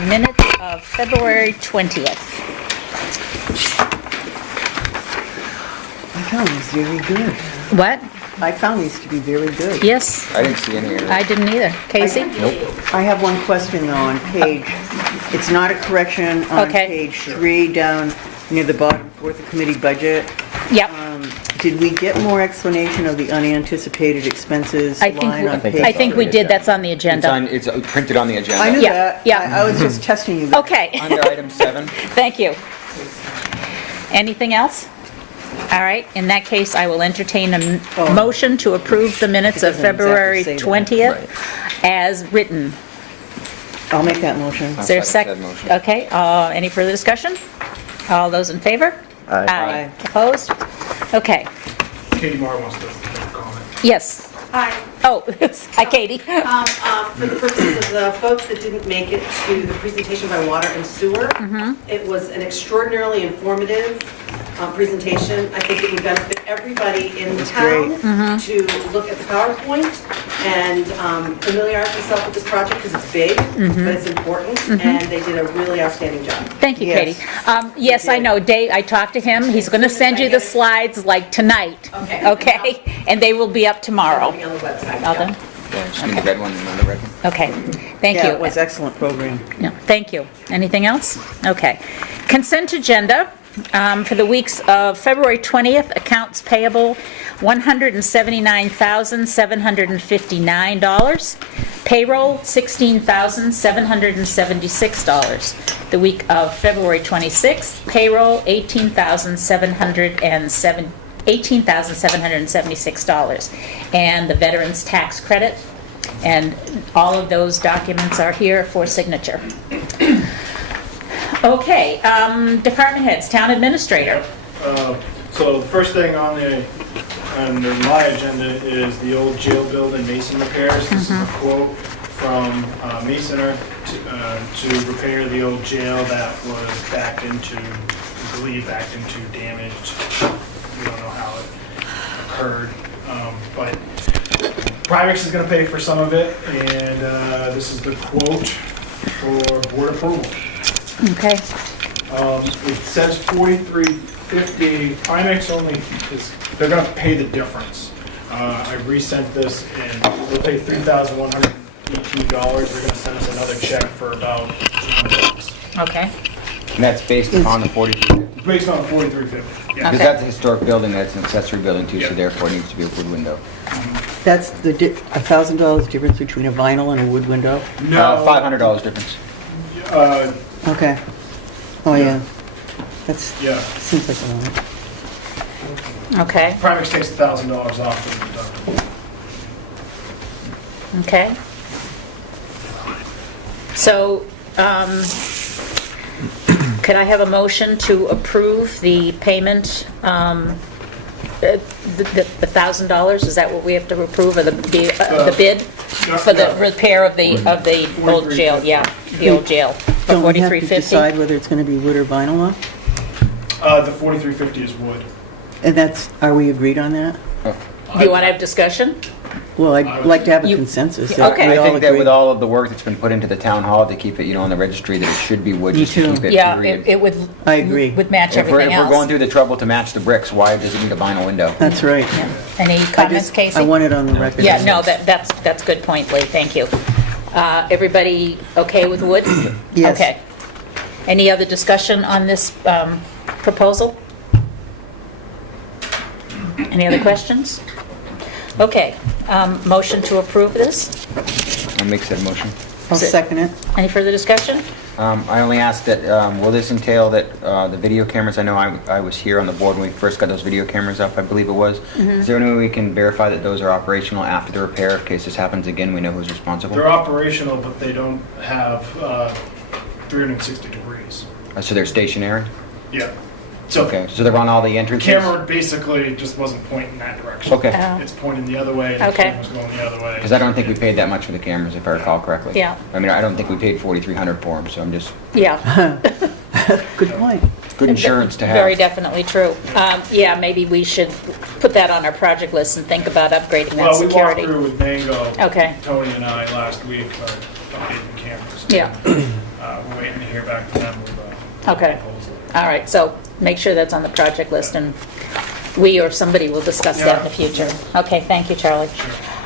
Minutes of February 20th. I found these very good. What? I found these to be very good. Yes, I didn't see any errors. I didn't either. Casey? I have one question though on page, it's not a correction on Okay. page 3 down near the bottom for the committee budget. Yep. Did we get more explanation of the unanticipated expenses I line on think, page? I think we did. That's on the agenda. It's printed on the agenda. I knew Yeah, that. yeah. I was just testing you. guys. Okay. Under item 7. Thank you. Anything else? All right. In that case, I will entertain a motion to approve the minutes of It doesn't exactly February say that. 20th as written. I'll make that motion. Is there a second second? said motion. Okay. Any further discussion? All those in favor? Aye. Opposed? Okay. Katie Marr wants to make a comment. Yes. Hi. Oh, hi, Katie. For the purposes of the folks that didn't make it to the presentation by Water and Sewer, it was an extraordinarily informative presentation. I think it would benefit everybody in the town to look at the PowerPoint and familiarize themselves with this project because it's big, but it's important, and they did a really outstanding job. Thank you, Yes. Katie. Yes, I know, Dave, I talked to him, he's going to send you the slides like tonight. Okay. Okay? And they will be up It'll tomorrow. be on the website. All yeah. done? Yeah, just need the red one and then the red one. Okay, thank Yeah, you. it was excellent program. No, thank you. Anything else? Okay. Consent agenda for the weeks of February 20th, accounts payable $179,759. Payroll $16,776. The week of February 26th, payroll $18,776. And the veterans tax credit. And all of those documents are here for signature. Okay, department heads, town administrator. So the first thing under my agenda is the old jail building mason repairs. This is a quote from Masoner to repair the old jail that was backed into, I believe, backed into damaged. We don't know how it occurred, but Primex is going to pay for some of it, and this is the quote for board approval. Okay, It says $43.50. Primex only is, they're gonna pay the difference. I resent this and they'll pay $3,118. They're gonna send us another check for about $200. okay, And that's based upon the 4350. Based on $43.50. Yeah. Because that's a historic building, that's an accessory building too, so Yeah. therefore it needs to be a wood window. That's the $1,000 difference between a vinyl and a wood window? No. $500 difference. Okay. Oh, yeah. That's, Yeah. seems like a lot. okay, Primex takes $1,000 off the deductible. okay. So, could I have a motion to approve the payment, the $1,000? Is that what we have to approve, or the bid? For the repair of the old jail, yeah, the old jail, for Don't we have to $43.50? decide whether it's going to be wood or vinyl, The $43.50 is wood. and that's, are we agreed on that? Do you want to have discussion? Well, I'd like to have a You- consensus. Yeah, okay. We I all think that agree. with all of the work that's been put into the town hall to keep it, on the registry, that it should be wood Me just to too. keep it. Yeah, period. it would. I agree. Would match If we're everything else. going through the trouble to match the bricks, why does it need a vinyl window? That's right. Any I comments, just- Casey? I want it on the record. Yeah, no, that's a good point, Lee, thank you. Everybody okay with wood? Yes. Okay. Any other discussion on this proposal? Any other questions? Okay, motion to approve this? I'll make said motion. I'll second it. Any further discussion? I only asked that, will this entail that the video cameras, I know I was here on the board when we first got those video cameras up, I believe it was. Is there any way we can verify that those are operational after the repair? In case this happens again, we know who's responsible? They're operational, but they don't have 360 degrees. So they're stationary? Yeah. So Okay, so they're on all the entrances? camera basically just wasn't pointing that direction. Okay, Oh. It's pointing the other way, and the Okay. camera's going the other way. because I don't think we paid that much for the cameras, if I recall correctly. Yeah. I mean, I don't think we paid $4,300 for them, so I'm just, Yeah. Good point. good insurance to have. Very definitely true. Yeah, maybe we should put that on our project list and think about upgrading that Well, we walked security. through with Mango, Okay. Tony and I last week, updating cameras. Yeah. hear back from them with a Okay. proposal. All right, so make sure that's on the project list, and we or somebody will discuss that in the future. Okay, thank you, Charlie.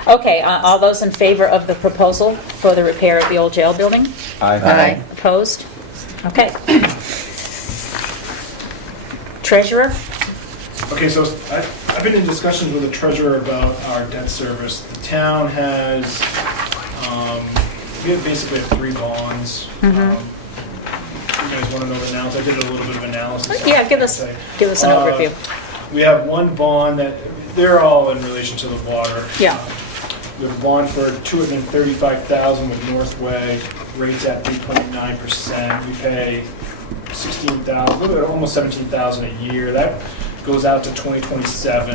Okay, all those in favor of the proposal for the repair of the old jail building? Aye. Opposed? Okay. Treasurer? Okay, so I've been in discussions with the treasurer about our debt service. The town has, we have basically 3 bonds. You guys want to know the analysis? I did a little bit of analysis. on Yeah, it, give I'd us say. an overview. We have one bond that, they're all in relation to the water. Yeah. We have a bond for $235,000 with Northway, rates at 3.9%. We pay $16,000, a little bit, almost $17,000 a year. That goes out to 2027.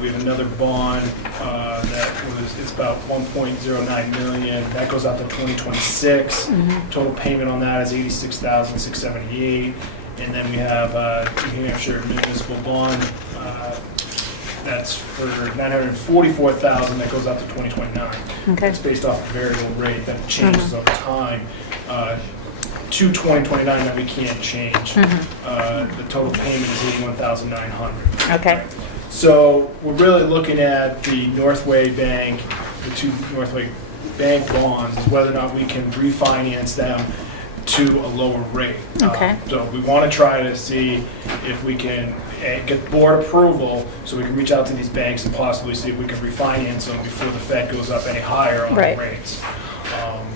We have another bond it's about 1.09 million. That goes out to 2026. Total payment on that is $86,678. And then we have New Hampshire municipal bond. That's for $944,000. That goes out to 2029. Okay. It's based off a variable rate that changes over time. To 2029 that we can't change. The total payment is $81,900. Okay. So we're really looking at the Northway Bank, the 2 Northway Bank bonds, is whether or not we can refinance them to a lower rate. Okay. So we want to try to see if we can get board approval, so we can reach out to these banks and possibly see if we can refinance them before the Fed goes up any higher on the Right. rates.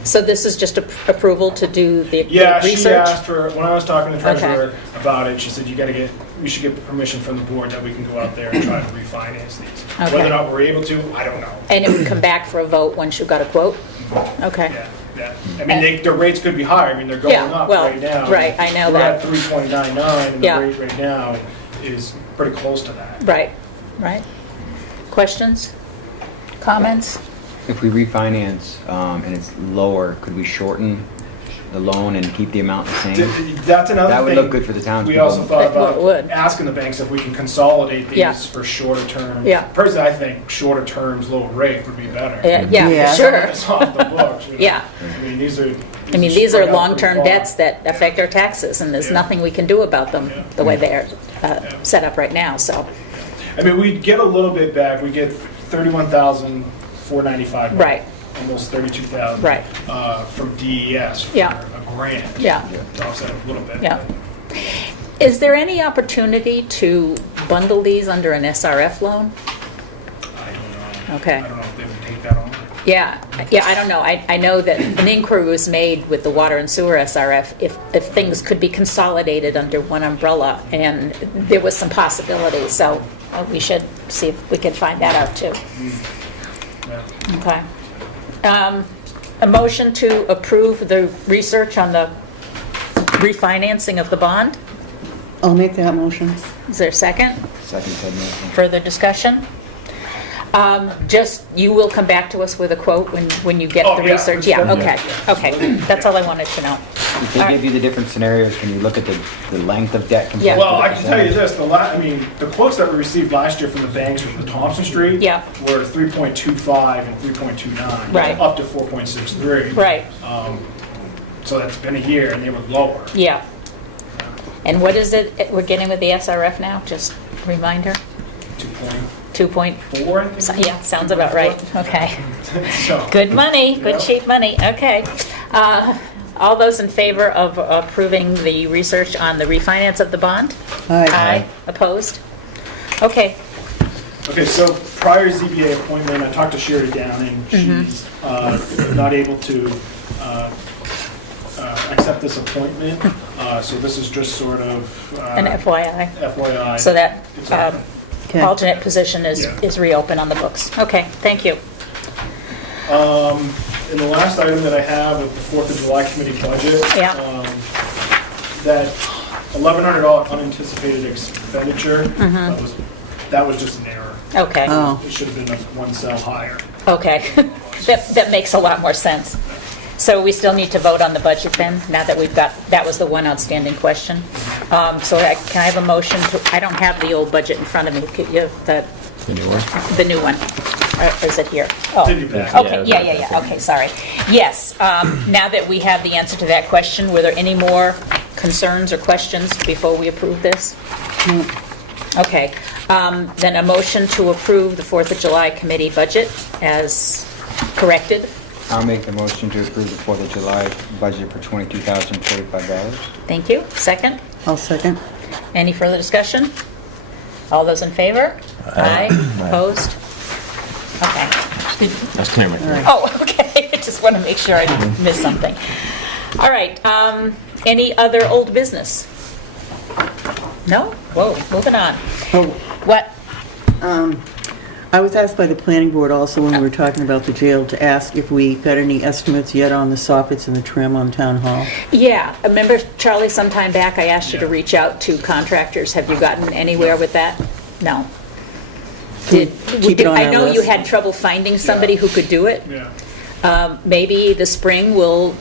So this is just approval to do the Yeah, she research? asked for, when I was talking to the Okay. treasurer about it, she said, we should get permission from the board that we can go out there and try to refinance these. Okay. Whether or not we're able to, I don't know. And it would come back for a vote once you got a quote? Okay. Yeah. I mean, the rates could be higher, I mean, they're going Yeah, up well, right now. right, I know We're that. at 3.99, and the Yeah. rate right now is pretty close to that. Right. Questions? Comments? If we refinance and it's lower, could we shorten the loan and keep the amount the same? That's another thing. That would look good for the townspeople. We also thought It would. about asking the banks if we can consolidate Yeah. these for shorter term. Yeah. Personally, I think shorter terms, lower rate would be better. Yeah, Yeah. for sure. It's off the books. You know. Yeah. I mean, these are. These are spread out long-term pretty far. debts that affect our taxes, and there's Yeah. nothing we can do about them Yeah. the way they're set up right now, so. I mean, we get a little bit back. We get $31,495. Right. Almost $32,000. Right. From DES for Yeah. a grant. Yeah. To offset a little bit. Yeah. Is there any opportunity to bundle these under an SRF loan? I don't know. Okay. I don't know if they would take that on. Yeah, I don't know. I know that an inquiry was made with the water and sewer SRF if things could be consolidated under one umbrella, and there was some possibilities, so we should see if we can find that out too. Yeah. Okay. A motion to approve the research on the refinancing of the bond? I'll make that motion. Is there a second? Second, Ted motion. Further discussion? Just, you will come back to us with a quote when you get Oh, the yeah, research? for Yeah, sure. okay, Yeah. okay. That's all I wanted to know. If they give you the different scenarios, can you look at the length of debt compared Yeah. to Well, the I can tell you percentage? this, the quotes that we received last year from the banks with the Thompson Street Yeah. were 3.25 and 3.29. Right. Up to 4.63. Right, So that's been a year and they were lower. yeah. And what is it we're getting with the SRF now? Just reminder? 2.4, 2 I think. Yeah, sounds about right. Okay. So, Good money, good Yeah. cheap money, okay. All those in favor of approving the research on the refinance of the bond? Aye. Opposed? Okay, Okay, so prior ZBA appointment, I talked to Sherry Downing. Mm-hmm. She's not able to accept this appointment. So this is just sort of an FYI. FYI. So that It's okay. Okay. alternate position is Yeah. reopened on the books. Okay, thank you. And the last item that I have with the 4th of July committee budget. Yeah. That $1,100 unanticipated expenditure, that was just an error. Okay, Oh. It should have been one cell higher. okay. That makes a lot more sense. So we still need to vote on the budget then, now that we've got, that was the one outstanding question. So can I have a motion to, I don't have the old budget in front of me. Could you, The new one? The new one. Or is it here? Oh, It's in your packet. okay, yeah, okay, sorry. Yes, now that we have the answer to that question, were there any more concerns or questions before we approve this? Okay, then a motion to approve the 4th of July committee budget as corrected. I'll make the motion to approve the 4th of July budget for $22,045. Thank you. Second? I'll second. Any further discussion? All those in favor? Aye. Opposed? Okay. That's clear, my friend. Oh, okay, I just want to make sure I didn't miss something. All right, any other old business? No? Whoa, moving on. Oh, What? I was asked by the planning board also when we were talking about the jail to ask if we got any estimates yet on the soffits and the trim on Town Hall. Yeah, remember, Charlie, some time back, I asked you to reach out to contractors. Have you gotten anywhere with that? No. Keep it on I our know you list. had trouble finding somebody who could do it. Yeah. Maybe the spring will,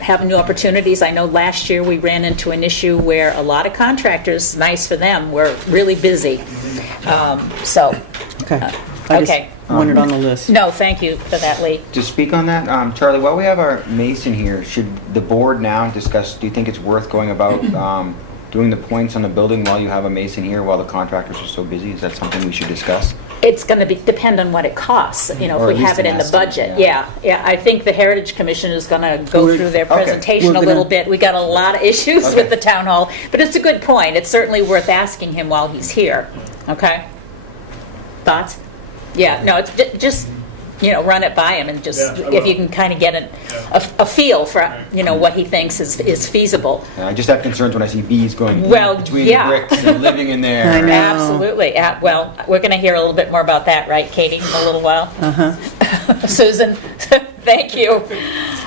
have new opportunities. I know last year we ran into an issue where a lot of contractors, nice for them, were really busy. So, Okay. I just Okay. want it on the list. no, thank you for that, Lee. To speak on that, Charlie, while we have our mason here, should the board now discuss, do you think it's worth going about doing the points on the building while you have a mason here while the contractors are so busy? Is that something we should discuss? It's going to depend on what it costs, if Or at we least have it an in the estimate, budget. yeah. Yeah, I think the Heritage Commission is going to go We're- through their okay. presentation We're a little gonna- bit. We got a lot of issues Okay. with the town hall, but it's a good point. It's certainly worth asking him while he's here, okay? Thoughts? Yeah, no, it's just, run it by him and just, Yeah, I if you will. can kind of get a feel for, what he thinks is feasible. And I just have concerns when I see bees going Well, between yeah. the bricks and living in there. I know. Absolutely. Well, we're going to hear a little bit more about that, right, Katie, in a little while? Uh-huh. Susan, thank you.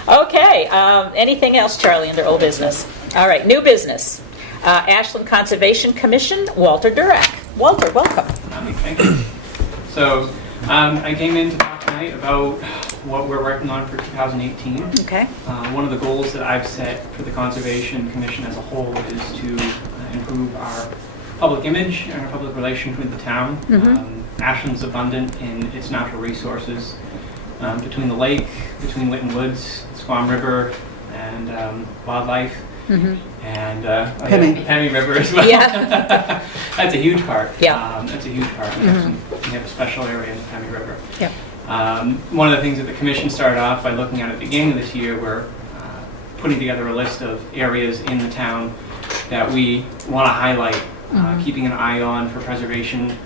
Okay, anything else, Charlie, under old business? All right, new business. Ashland Conservation Commission, Walter Durack. Walter, welcome. Hi, thank you. So, I came in to talk tonight about what we're working on for 2018. Okay. One of the goals that I've set for the Conservation Commission as a whole is to improve our public image and our public relations with the town. Ashland's abundant in its natural resources, between the lake, between Whitten Woods, Squam River, and wildlife. And Pemmy. the Pemmy River as well. Yeah. That's a huge part. Yeah. That's a huge part. We have a special area in the Pemmy River. Yep. One of the things that the commission started off by looking at the beginning of this year were putting together a list of areas in the town that we want to highlight, keeping an eye on for preservation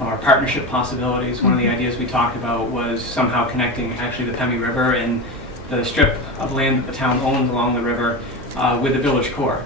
or partnership possibilities. One of the ideas we talked about was somehow connecting actually the Pemmy River and the strip of land that the town owns along the river with the village core.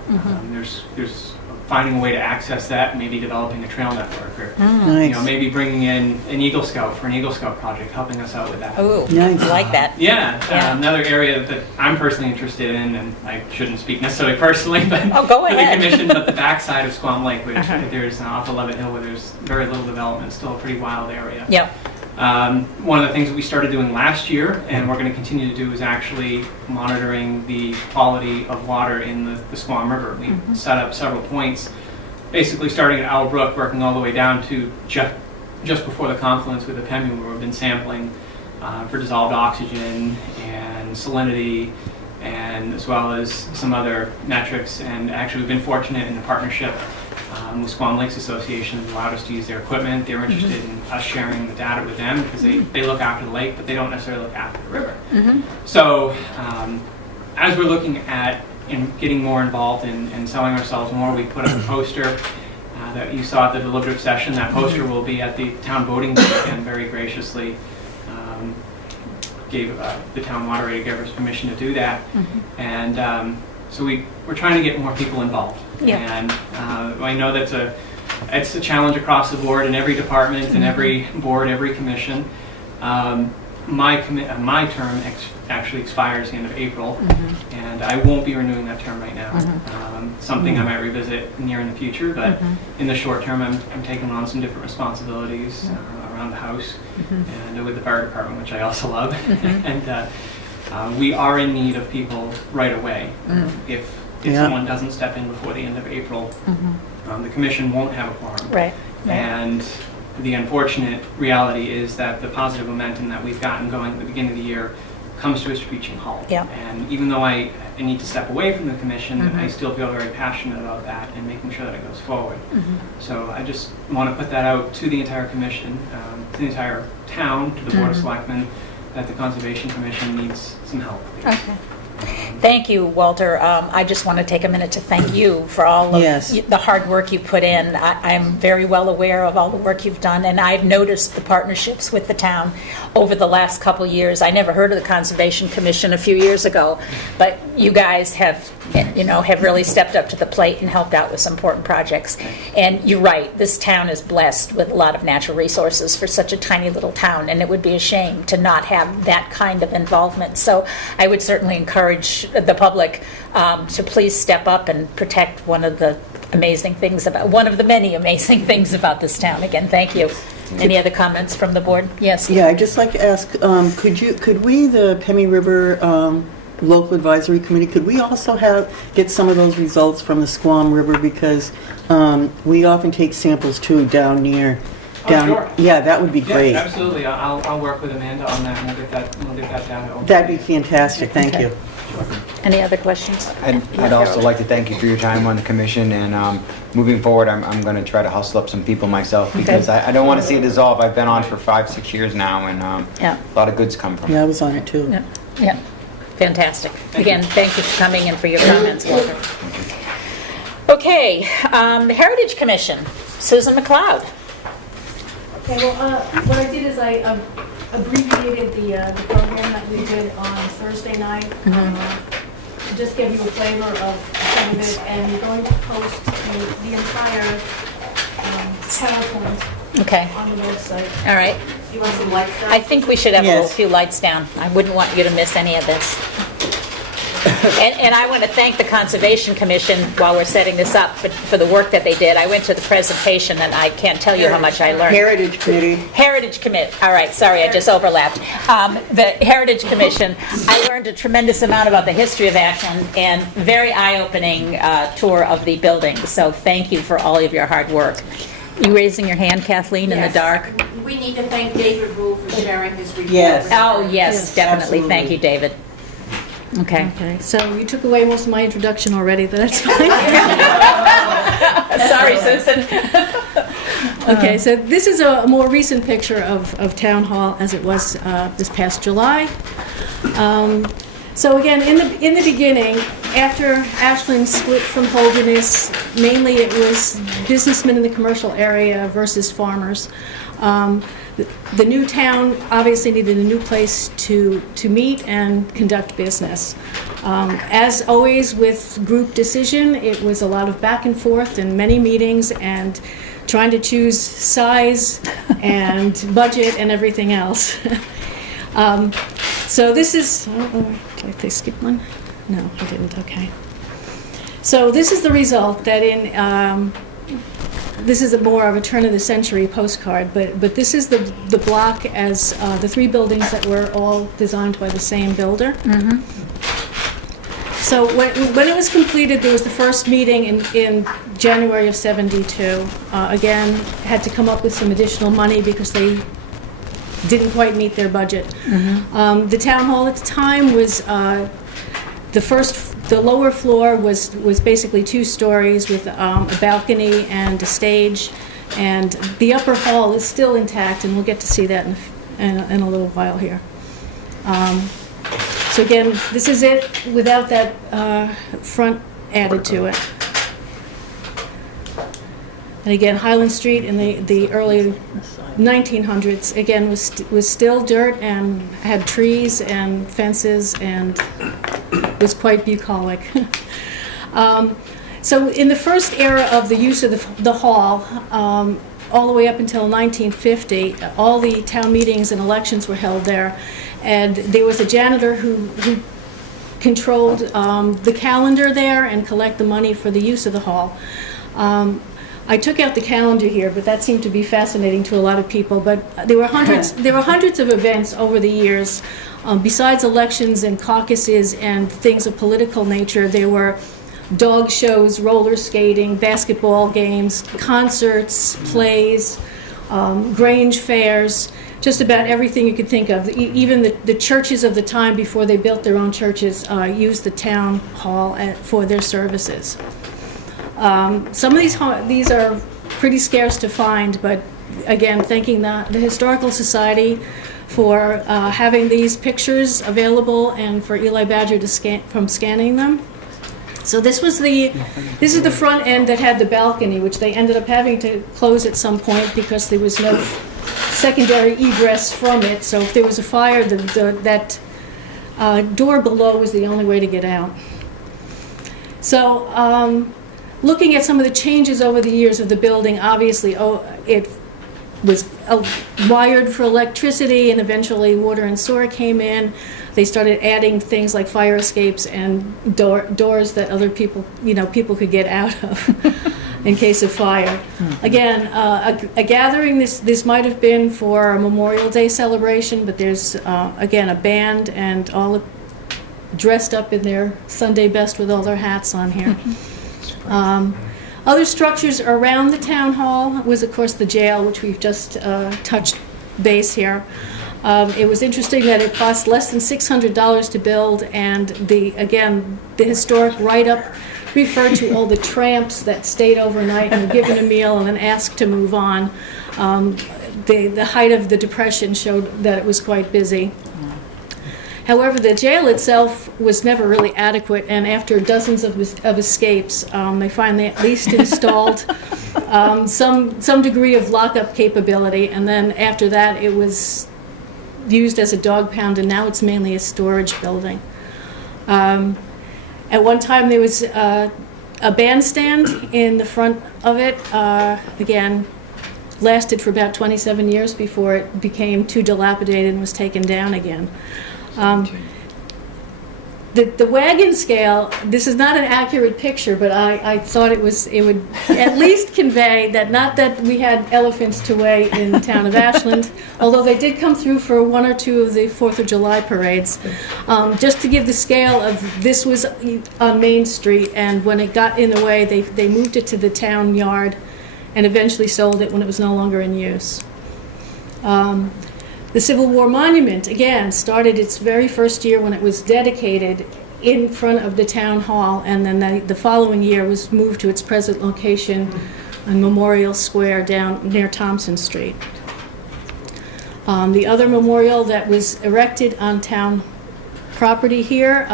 There's finding a way to access that, maybe developing a trail network, or Nice. maybe bringing in an Eagle Scout for an Eagle Scout project, helping us out with that. Ooh, Nice. I like that. Yeah, Yeah. another area that I'm personally interested in, and I shouldn't speak necessarily personally, but Oh, go for the ahead. commission, but the backside of Squam Lake, which there's off of Levitt Hill, where there's very little development, still a pretty wild area. Yep. One of the things that we started doing last year, and we're going to continue to do, is actually monitoring the quality of water in the Squam River. We set up several points, basically starting at Owl Brook, working all the way down to just before the confluence with the Pemmy, where we've been sampling for dissolved oxygen and salinity, and as well as some other metrics. And actually, we've been fortunate in the partnership with Squam Lakes Association, has allowed us to use their equipment. They're interested in us sharing the data with them because they look after the lake, but they don't necessarily look after the river. So as we're looking at getting more involved in selling ourselves more, we put up a poster that you saw at the deliberative session. That poster will be at the town voting booth, and very graciously gave the town moderator gave us permission to do that. And so we're trying to get more people involved. Yeah. And I know it's a challenge across the board in every department and every board, every commission. My term actually expires the end of April, and I won't be renewing that term right now. Something I might revisit near in the future, but in the short term, I'm taking on some different responsibilities around the house and with the fire department, which I also love. And we are in need of people right away. If Yeah. someone doesn't step in before the end of April, the commission won't have a quorum. Right. And The unfortunate reality is that the positive momentum that we've gotten going at the beginning of the year comes to a screeching halt. Yeah. And even though I need to step away from the commission, I still feel very passionate about that and making sure that it goes forward. So I just want to put that out to the entire commission, to the entire town, to the Board of Selectmen, that the Conservation Commission needs some help. Okay. Thank you, Walter. I just want to take a minute to thank you for all of Yes. the hard work you put in. I'm very well aware of all the work you've done, and I've noticed the partnerships with the town over the last couple years. I never heard of the Conservation Commission a few years ago, but you guys have really stepped up to the plate and helped out with some important projects. And you're right, this town is blessed with a lot of natural resources for such a tiny little town, and it would be a shame to not have that kind of involvement. So I would certainly encourage the public to please step up and protect one of the many amazing things about this town. Again, thank you. Any other comments from the board? Yes. Yeah, I'd just like to ask, could we, the Pemmy River Local Advisory Committee, could we also get some of those results from the Squam River, because we often take samples too down near. Sure. Yeah, that would be great. Yeah, absolutely. I'll work with Amanda on that, and we'll get that down. That'd be fantastic. Thank Okay. you. Any other questions? I'd also like to thank you for your time on the commission, and moving forward, I'm going to try to hustle up some people myself, because I don't want to see it dissolve. I've been on for 5-6 years now, and Yeah. a lot of good's come from it. Yeah, I was on it too. Yeah. Yeah. Fantastic. Again, thank you for coming and for your comments, Walter. Okay, Heritage Commission, Susan McLeod. Okay, well, what I did is I abbreviated the program that we did on Thursday night, to just give you a flavor of some of it, and we're going to post the entire PowerPoint Okay, on the website. all right. You want some lights down? I think we should have a Yes. few lights down. I wouldn't want you to miss any of this. And I want to thank the Conservation Commission while we're setting this up for the work that they did. I went to the presentation, and I can't tell you how much I learned. Heritage Committee. Heritage Committee, all right, sorry, I just overlapped. The Heritage Commission, I learned a tremendous amount about the history of Ashland, and very eye-opening tour of the building, so thank you for all of your hard work. You raising your hand, Kathleen, in the Yes. dark? We need to thank David Rule for sharing his report. Yes. Oh, yes, definitely, thank absolutely. you, David. Okay. Okay, so you took away most of my introduction already, but that's fine. Sorry, Susan. Okay, so this is a more recent picture of Town Hall as it was this past July. So again, in the beginning, after Ashland split from Holderness, mainly it was businessmen in the commercial area versus farmers. The new town obviously needed a new place to meet and conduct business. As always with group decision, it was a lot of back and forth and many meetings and trying to choose size and budget and everything else. So this is, did I skip one? No, I didn't, okay. So this is the result that this is more of a turn-of-the-century postcard, but this is the block as the three buildings that were all designed by the same builder. So when it was completed, there was the first meeting in January of '72. Again, had to come up with some additional money because they didn't quite meet their budget. The town hall at the time was the lower floor was basically 2 stories with a balcony and a stage, and the upper hall is still intact, and we'll get to see that in a little while here. So again, this is it without that front added to it. And again, Highland Street in the early 1900s, again, was still dirt and had trees and fences and was quite bucolic. So in the first era of the use of the hall, all the way up until 1950, all the town meetings and elections were held there. And there was a janitor who controlled the calendar there and collect the money for the use of the hall. I took out the calendar here, but that seemed to be fascinating to a lot of people. But there were hundreds of events over the years. Besides elections and caucuses and things of political nature, there were dog shows, roller skating, basketball games, concerts, plays, Grange fairs, just about everything you could think of. Even the churches of the time, before they built their own churches, used the town hall for their services. Some of these are pretty scarce to find, but again, thanking the Historical Society for having these pictures available and for Eli Badger to scanning them. So this is the front end that had the balcony, which they ended up having to close at some point because there was no secondary egress from it. So if there was a fire, that door below was the only way to get out. So looking at some of the changes over the years of the building, obviously it was wired for electricity, and eventually water and sewer came in. They started adding things like fire escapes and doors that other people could get out of in case of fire. Again, a gathering, this might have been for a Memorial Day celebration, but there's, again, a band and all dressed up in their Sunday best with all their hats on here. Other structures around the town hall was, of course, the jail, which we've just touched base here. It was interesting that it cost less than $600 to build, and the historic write-up referred to all the tramps that stayed overnight and were given a meal and then asked to move on. The height of the Depression showed that it was quite busy. However, the jail itself was never really adequate, and after dozens of escapes, they finally at least installed some degree of lockup capability, and then after that it was used as a dog pound, and now it's mainly a storage building. At one time there was a bandstand in the front of it. Again, lasted for about 27 years before it became too dilapidated and was taken down again. The wagon scale, this is not an accurate picture, but I thought it would at least convey that, not that we had elephants to weigh in the town of Ashland, although they did come through for one or two of the 4th of July parades. Just to give the scale of, this was on Main Street, and when it got in the way, they moved it to the town yard and eventually sold it when it was no longer in use. The Civil War Monument, again, started its very first year when it was dedicated in front of the town hall, and then the following year was moved to its present location on Memorial Square down near Thompson Street. The other memorial that was erected on town property here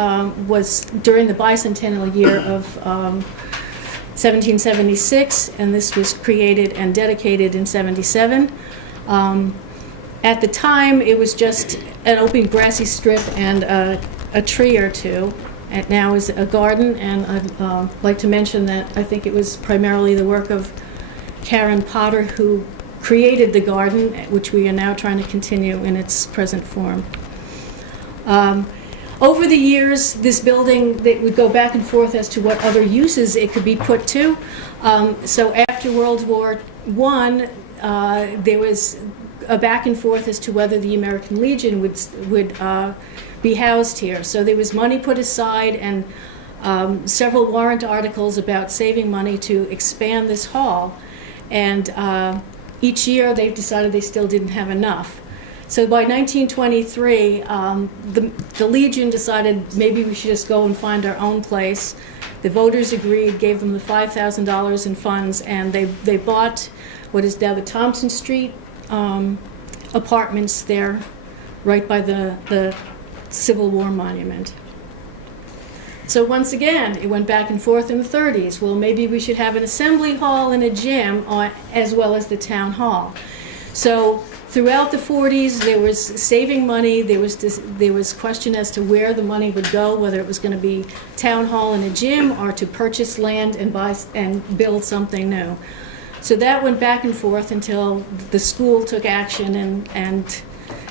was during the bicentennial year of 1776, and this was created and dedicated in 77. At the time, it was just an open grassy strip and a tree or two. And now is a garden, and I'd like to mention that I think it was primarily the work of Karen Potter, who created the garden, which we are now trying to continue in its present form. Over the years, this building, they would go back and forth as to what other uses it could be put to. So after World War I, there was a back and forth as to whether the American Legion would be housed here. So there was money put aside, and several warrant articles about saving money to expand this hall. And each year they decided they still didn't have enough. So by 1923, the Legion decided maybe we should just go and find our own place. The voters agreed, gave them the $5,000 in funds, and they bought what is now the Thompson Street apartments there, right by the Civil War Monument. So once again, it went back and forth in the 30s. Well, maybe we should have an assembly hall and a gym as well as the town hall. So throughout the 40s, there was saving money. There was question as to where the money would go, whether it was going to be town hall and a gym or to purchase land and buy and build something new. So that went back and forth until the school took action and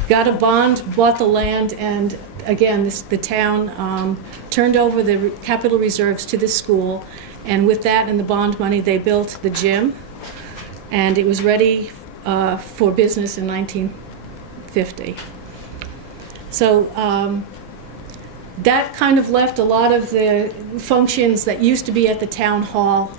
got a bond, bought the land, and again, the town turned over the capital reserves to the school, and with that and the bond money, they built the gym, and it was ready for business in 1950. So that kind of left a lot of the functions that used to be at the town hall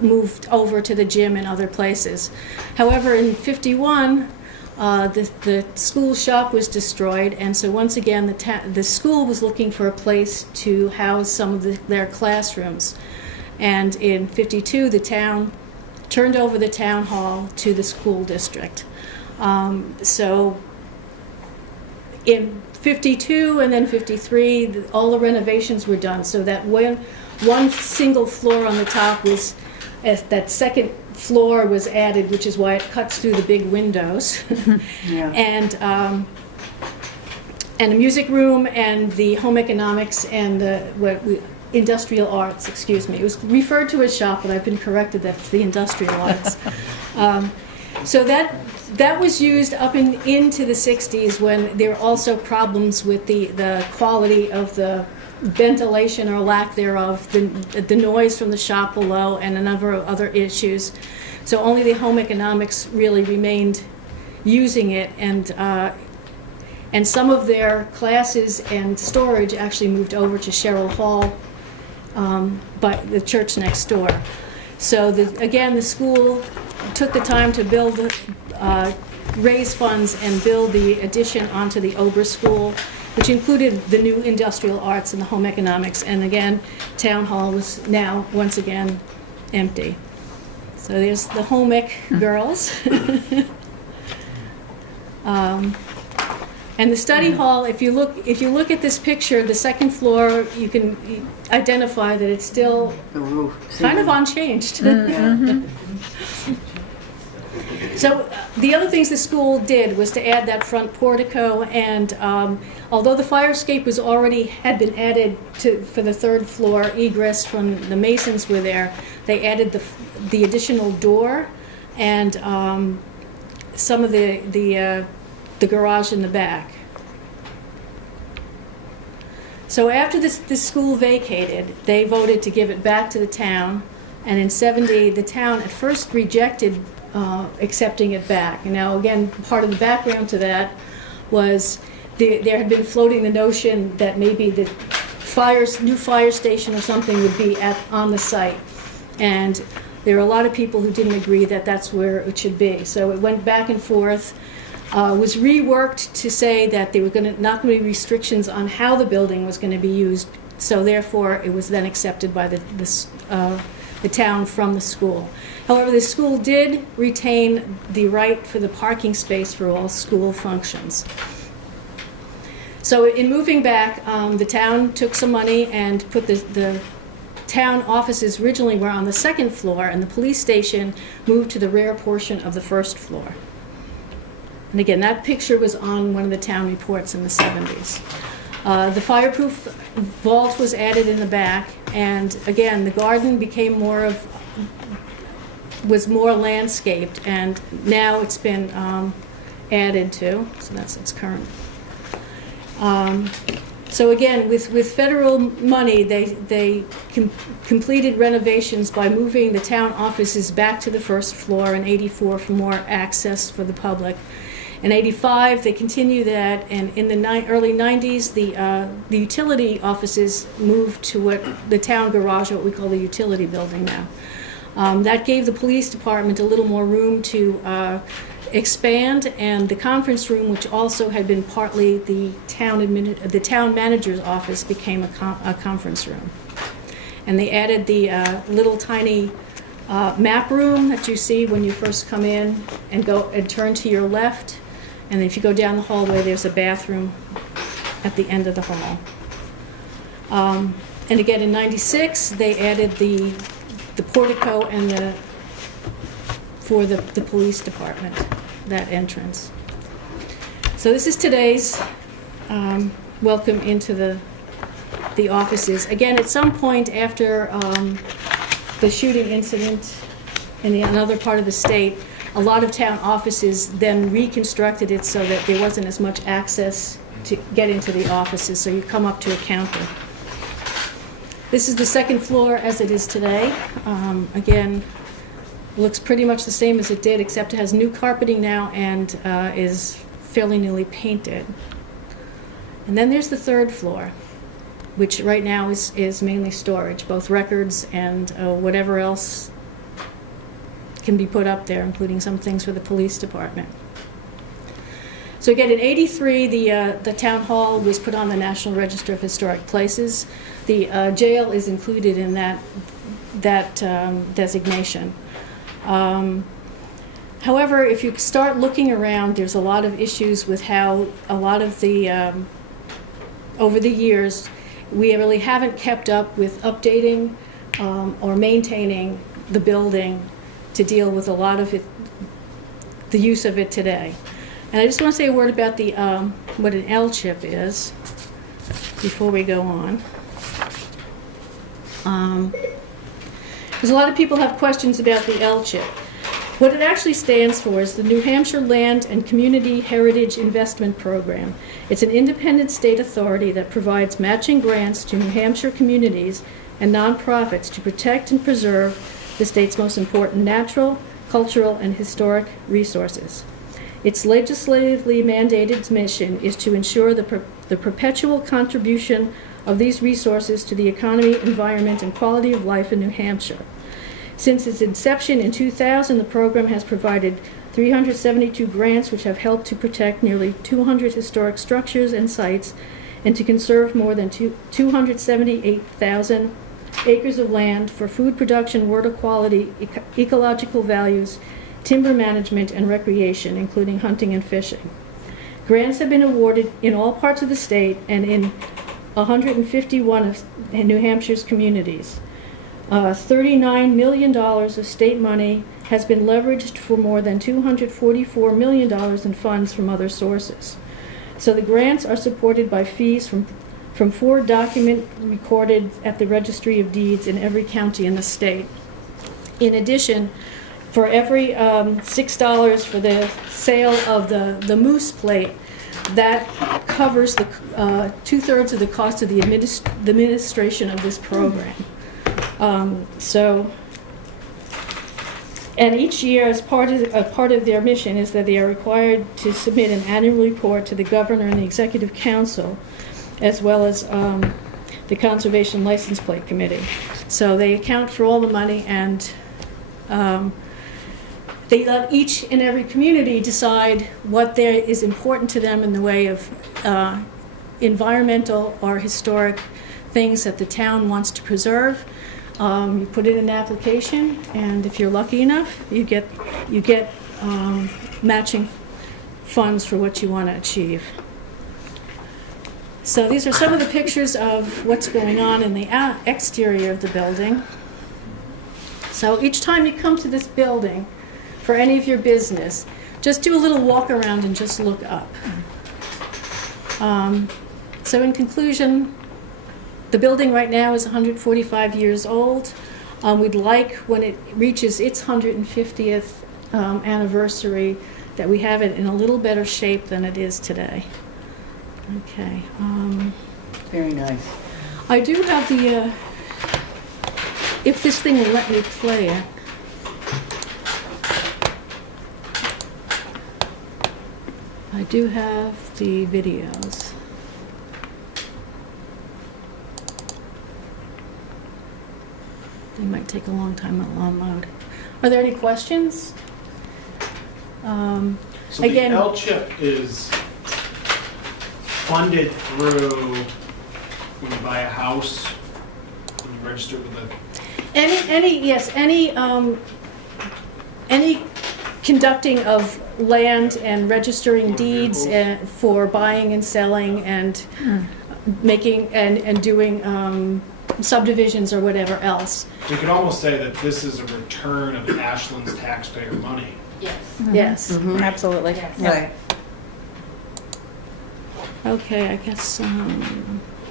moved over to the gym and other places. However, in '51, the school shop was destroyed, and so once again the school was looking for a place to house some of their classrooms. And in '52, the town turned over the town hall to the school district. So in '52 and then '53, all the renovations were done, so that one single floor on the top was, that second floor was added, which is why it cuts through the big windows. Yeah. And the music room and the home economics and the industrial arts, excuse me. It was referred to as shop, but I've been corrected that it's the industrial arts. So that was used up into the '60s, when there were also problems with the quality of the ventilation or lack thereof, the noise from the shop below, and a number of other issues. So only the home economics really remained using it, and some of their classes and storage actually moved over to Sherrill Hall, but the church next door. So again, the school took the time to raise funds and build the addition onto the Ober School, which included the new industrial arts and the home economics. And again, Town Hall was now once again empty. So there's the home ec girls. And the study hall, if you look at this picture, the second floor, you can identify that it's still The roof. kind of unchanged. Yeah. So the other things the school did was to add that front portico, and although the fire escape had been added for the third floor egress from the Masons were there, they added the additional door and some of the garage in the back. So after this school vacated, they voted to give it back to the town, and in '70 the town at first rejected accepting it back. And now again, part of the background to that was there had been floating the notion that maybe the new fire station or something would be on the site, and there are a lot of people who didn't agree that that's where it should be. So it went back and forth. Was reworked to say that there were not going to be restrictions on how the building was going to be used. So therefore, it was then accepted by the town from the school. However, the school did retain the right for the parking space for all school functions. So in moving back, the town took some money and put the town offices originally were on the second floor, and the police station moved to the rear portion of the first floor. And again, that picture was on one of the town reports in the '70s. The fireproof vault was added in the back, and again, the garden was more landscaped, and now it's been added to, so that's its current. So again, with federal money, they completed renovations by moving the town offices back to the first floor in '84 for more access for the public. In '85, they continue that, and in the early '90s, the utility offices moved to what the town garage, what we call the utility building now. That gave the police department a little more room to expand, and the conference room, which also had been partly the town manager's office, became a conference room. And they added the little tiny map room that you see when you first come in and go and turn to your left. And if you go down the hallway, there's a bathroom at the end of the hall. And again, in '96, they added the portico and for the police department, that entrance. So this is today's welcome into the offices. Again, at some point after the shooting incident in another part of the state, a lot of town offices then reconstructed it so that there wasn't as much access to get into the offices, so you come up to a counter. This is the second floor as it is today. Again, looks pretty much the same as it did, except it has new carpeting now and is fairly newly painted. And then there's the third floor. which right now is mainly storage, both records and whatever else can be put up there, including some things for the police department. So again, in '83, the town hall was put on the National Register of Historic Places. The jail is included in that designation. However, if you start looking around, there's a lot of issues with how a lot of the, over the years, we really haven't kept up with updating or maintaining the building to deal with a lot of it, the use of it today. And I just want to say a word about the what an L-chip is before we go on. Because a lot of people have questions about the L-chip. What it actually stands for is the New Hampshire Land and Community Heritage Investment Program. It's an independent state authority that provides matching grants to New Hampshire communities and nonprofits to protect and preserve the state's most important natural, cultural, and historic resources. Its legislatively mandated mission is to ensure the perpetual contribution of these resources to the economy, environment, and quality of life in New Hampshire. Since its inception in 2000, the program has provided 372 grants which have helped to protect nearly 200 historic structures and sites and to conserve more than 278,000 acres of land for food production, water quality, ecological values, timber management, and recreation, including hunting and fishing. Grants have been awarded in all parts of the state and in 151 of New Hampshire's communities. $39 million of state money has been leveraged for more than $244 million in funds from other sources. So the grants are supported by fees from 4 documents recorded at the Registry of Deeds in every county in the state. In addition, for every $6 for the sale of the moose plate, that covers the 2/3 of the cost of the administration of this program. And each year, as part of their mission, is that they are required to submit an annual report to the governor and the executive council, as well as the Conservation License Plate Committee. So they account for all the money, and they let each and every community decide what there is important to them in the way of environmental or historic things that the town wants to preserve. You put in an application, and if you're lucky enough, you get matching funds for what you want to achieve. So these are some of the pictures of what's going on in the exterior of the building. So each time you come to this building for any of your business, just do a little walk around and just look up. So in conclusion, the building right now is 145 years old. We'd like, when it reaches its 150th anniversary, that we have it in a little better shape than it is today. Okay. Very nice. I do have the, if this thing will let me play it. I do have the videos. They might take a long time to unload. Are there any questions? So Again, the L-chip is funded through when you buy a house, when you register with the... Any conducting of land and registering deeds for buying and selling and making and doing subdivisions or whatever else. So you could almost say that this is a return of Ashland's taxpayer money. Yes. Yes. Absolutely. Yes. Right. Okay, I guess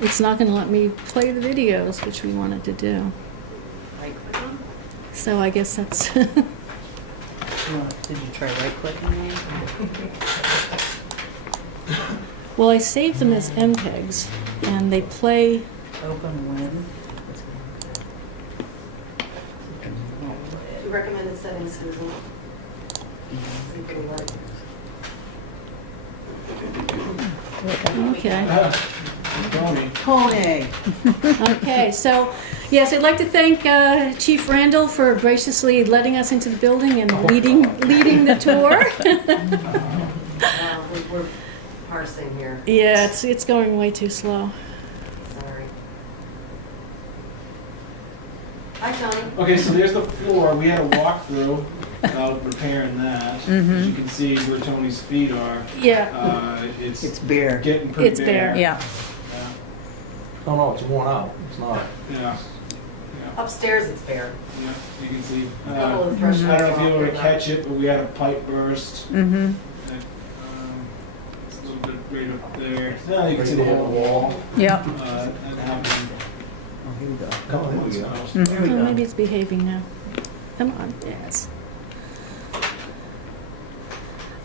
it's not going to let me play the videos, which we wanted to do. So I guess that's... Did you try right-clicking? Well, I saved them as MPEGs, and they play... Open when? Recommended settings, Susan. Okay. Tony. Tony. Okay, so, yes, I'd like to thank Chief Randall for graciously letting us into the building and leading the tour. We're parsing here, Yeah, it's going way too slow. sorry. Hi, Tony. Okay, so there's the floor. We had a walkthrough about repairing that. As you can see where Tony's feet are, Yeah, It's bare. getting pretty It's bare. Yeah. Oh, no, it's worn out. It's not. Yeah. Upstairs it's bare. Yeah, you can see. A couple of I thresholds. don't know if you were able to off. catch it, but we had a pipe burst. Mm-hmm. It's a little bit right up there. Now you can see the whole wall. Yeah. That happened. Oh, here we go. Come on, here we go. Here we oh, go. maybe it's behaving now. Come on, yes.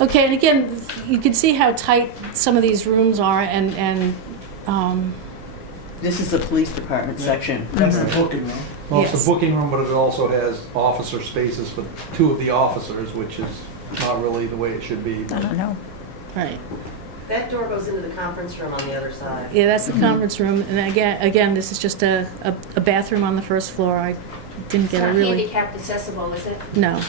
Okay, and again, you can see how tight some of these rooms are, and This is the police department section. That's the booking room. Well, it's Yes. the booking room, but it also has officer spaces for 2 of the officers, which is not really the way it should be. I don't know. right. That door goes into the conference room on the other side. Yeah, that's the conference room, and again, this is just a bathroom on the first floor. I didn't It's get a not really, handicapped accessible, is it? no.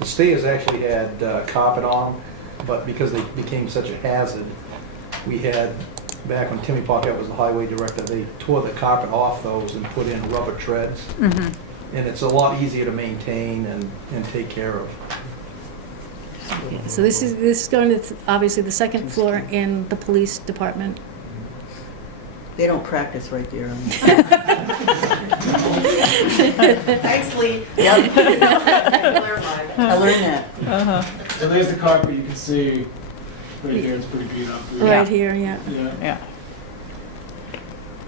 The stairs actually had carpet on, but because they became such a hazard, we had, back when Timmy Paquette was the highway director, they tore the carpet off those and put in rubber treads. Mm-hmm. And it's a lot easier to maintain and take care of. So this is going to, obviously, the second floor in the police department. They don't practice right there. Thanks, Lee. Yep. Clarified. I learned that. So there's the carpet. You can see right there. It's pretty beat up. Right here, yeah. Yeah. Yeah.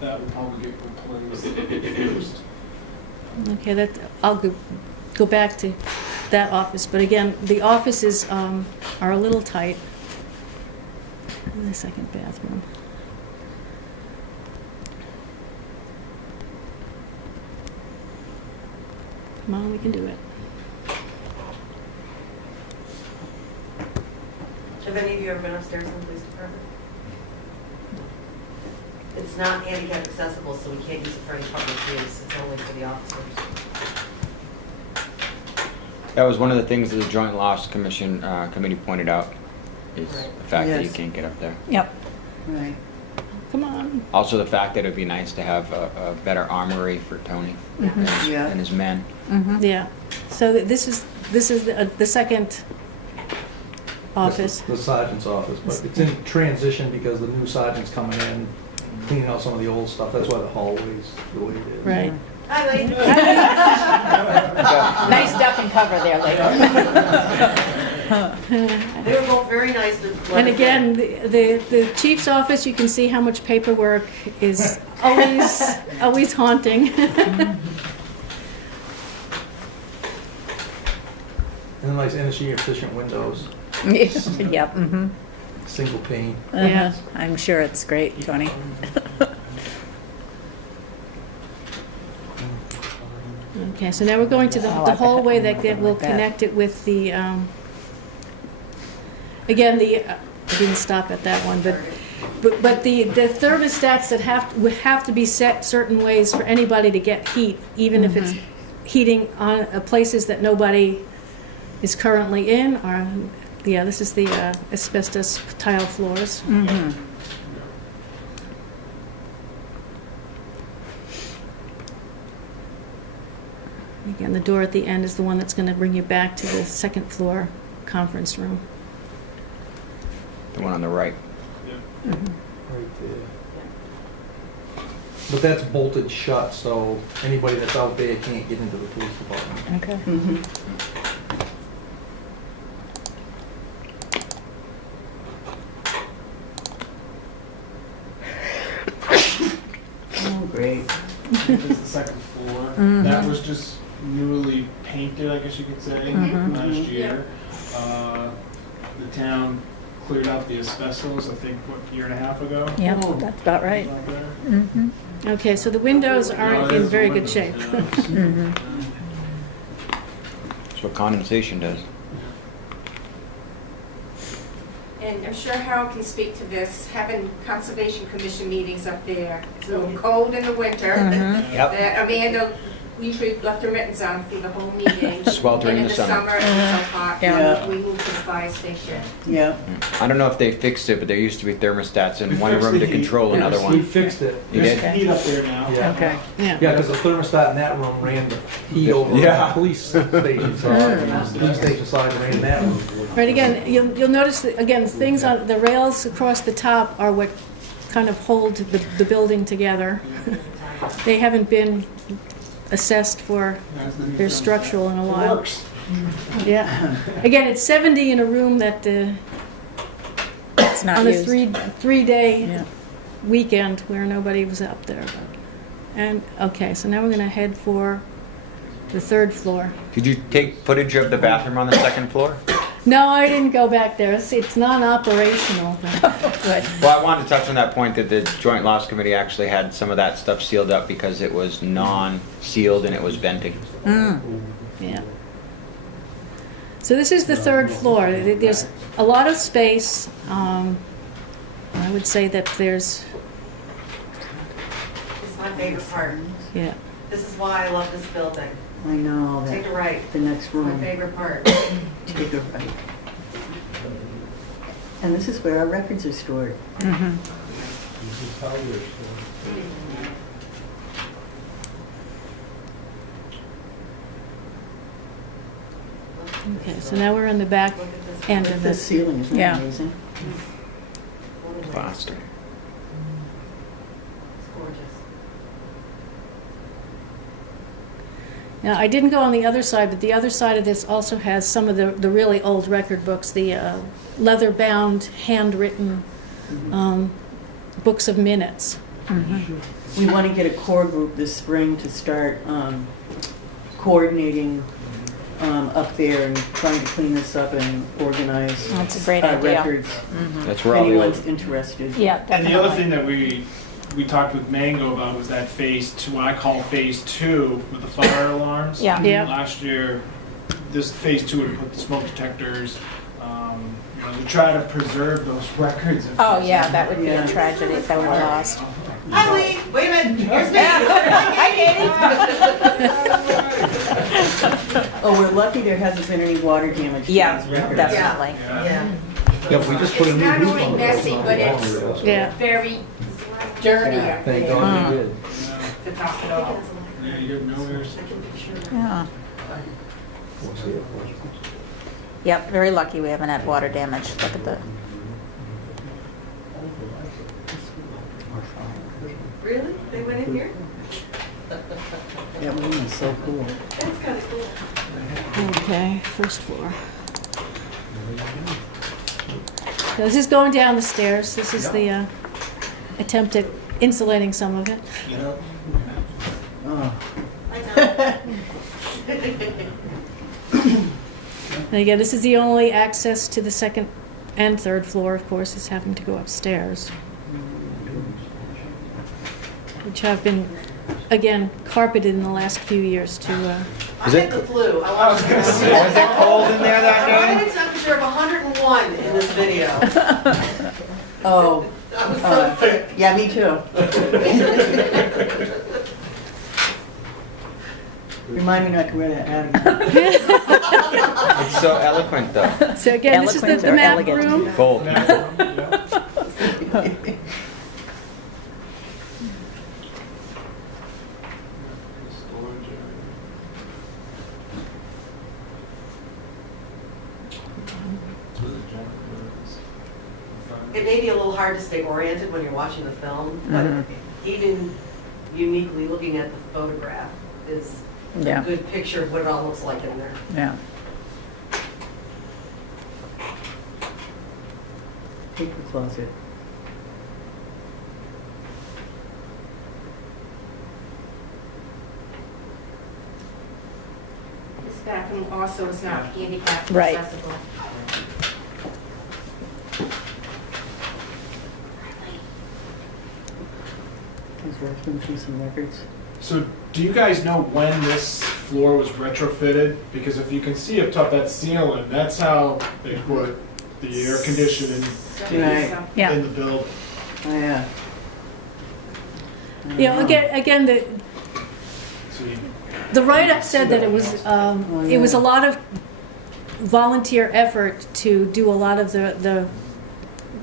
That will probably get replaced first. Okay, I'll go back to that office, but again, the offices are a little tight. And the second bathroom. Come on, we can do it. Have any of you ever been upstairs in the police department? It's not handicap accessible, so we can't use it for any public use. It's only for the officers. That was one of the things that the Joint Loss Commission committee pointed out, is Right. the fact that you Yes. can't get up there. Yep. Right. Come on. Also, the fact that it would be nice to have a better armory for Tony Yeah. and his men. Mm-hmm. Yeah. So this is the second office. The sergeant's office, but it's in transition because the new sergeant's coming in, cleaning out some of the old stuff. That's why the hallway's the way it is. Right. Hi, Lee. Nice duck and cover there, lady. They were both very nice to. And again, the chief's office, you can see how much paperwork is always haunting. And nice energy efficient windows, Yep. Mm-hmm. single pane. Yeah. I'm sure it's great, Tony. Okay, so now we're going to the Oh, I hallway bet. that will I bet. connect it with the, again, I didn't stop at that one, but the thermostats that would have to be set certain ways for anybody to get heat, even if it's heating on places that nobody is currently in, or, yeah, this is the asbestos tile floors. Mm-hmm. Again, the door at the end is the one that's going to bring you back to the second floor conference room. The one on the right. Right there. But that's bolted shut, so anybody that's out there can't get into the police department. Okay. Mhm. Oh, great. This is the second floor. That was just newly painted, I guess you could say, last year. The town cleared out the asbestos, I think, what, year and a half ago? Yep, that's about right. Out there. Mm-hmm. Okay, so the windows aren't in very good shape. Mm-hmm. That's what condensation does. and I'm sure Harold can speak to this, having Conservation Commission meetings up there. It's a little cold in the winter. Yep. Amanda usually left her mittens on through the whole meeting. Sweltering in And the summer. it was so hot, Yeah. we moved to the fire station. Yeah. I don't know if they fixed it, but there used to be thermostats in We one fixed room the to heat. control another We one. fixed it. You There's did? heat up there now. Yeah. Okay. Yeah. Yeah, because the thermostat in that room ran the heat over on Yeah. the police station side, the police station side ran that room. Right, again, you'll notice that, again, things on, the rails across the top are what kind of hold the building together. They haven't been assessed for their structural in a while. Works. Yeah. Again, it's 70 in a room that, It's not on a used. three-day Yeah. weekend where nobody was up there. And, okay, so now we're gonna head for the third floor. Did you take footage of the bathroom on the second floor? No, I didn't go back there. It's non-operational. Good. Well, I wanted to touch on that point that the Joint Loss Committee actually had some of that stuff sealed up because it was non-sealed and it was venting. Yeah. So this is the third floor. There's a lot of space. I would say that there's, It's my favorite part. yeah. This is why I love this building. I know Take a that, right. the next It's my room, favorite part. take a right. And this is where our records are stored. Okay, so now we're on the back Look at this. end of The this. ceiling, isn't Yeah. that amazing? Plaster. It's gorgeous. Now, I didn't go on the other side, but the other side of this also has some of the really old record books, the leather-bound, handwritten books of minutes. We want to get a core group this spring to start coordinating up there and trying to clean this up and organize That's a great our idea. records. That's If where all the anyone's old, interested. Yeah, And the other definitely. thing that we talked with Mango about was that phase two, what I call phase two, with the fire alarms. Yeah. Yeah. Last year, this phase two would put the smoke detectors, to try to preserve those records. Oh, yeah, that would be Yeah. a tragedy if that were lost. Hi, Lee. Wait a minute. Here's me. Hi, Katie. Oh, we're lucky there hasn't been any water damage to Yeah, these records. definitely. Yeah. Yeah, we just put a It's new not roof only on it. messy, but it's Yeah. very dirty up Thank there God we did. to top it off. Yeah, you have nowhere. Yeah. Yep, very lucky we haven't had water damage. Look at the, Really? They went in here? That room is so cool. That's kind of cool. Okay, first floor. So this is going down the stairs. This is the attempt at insulating some of it. Oh. I know. And again, this is the only access to the second and third floor, of course, is having to go upstairs. Which have been, again, carpeted in the last few years to, I Is had it- the flu. I want to was it cold in there I that had day? a temperature of 101 in this video. Oh, I was so sick. yeah, me too. Remind me not to wear that hat again. It's so eloquent though. so again, this is Eloquent the or map elegant? room. Bold. It may be a little hard to stay oriented when you're watching the film, but even uniquely looking at the photograph is a yeah, good picture of what it all looks like in there. yeah. Paper closet. This bathroom also is not handicap Right. accessible. He's working through some records. So, do you guys know when this floor was retrofitted? Because if you can see up top that ceiling, that's how they put the air conditioning Right. Yeah. in the building. Oh, yeah. You know, again, So you- the write-up said that it was a lot of volunteer effort to do a lot of the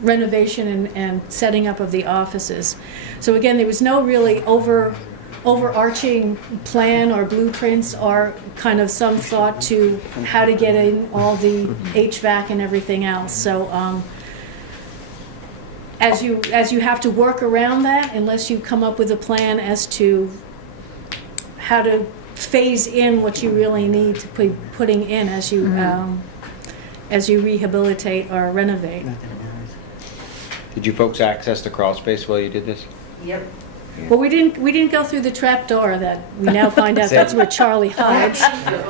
renovation and setting up of the offices. So again, there was no really overarching plan or blueprints or kind of some thought to how to get in all the HVAC and everything else. So as you have to work around that, unless you come up with a plan as to how to phase in what you really need to be putting in as you rehabilitate or renovate. Did you folks access the crawl space while you did this? Yep. Well, we didn't go through the trap door that we now find out that's where Charlie hides.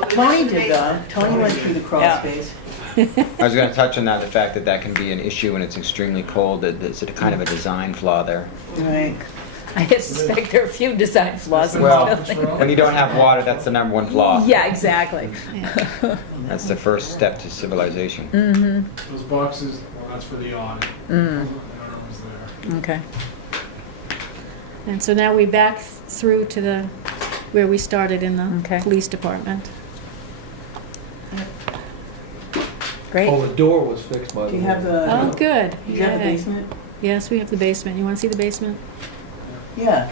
Tony did though. Tony went through the crawl Yeah. space. I was going to touch on that, the fact that that can be an issue when it's extremely cold, that there's a kind of a design flaw there. Right. I suspect there are a few design flaws in Well, this building. when you don't have water, that's the number one flaw. Yeah, exactly. That's the first step to civilization. Those boxes, well, that's for the audit. Whatever was there. Okay. And so now we back through to where we started in the Okay. police department. Great. Oh, the door was fixed by the way. Do you have the, Oh, good. do you have the Yay. basement? Yes, we have the basement. You want to see the basement? Yeah.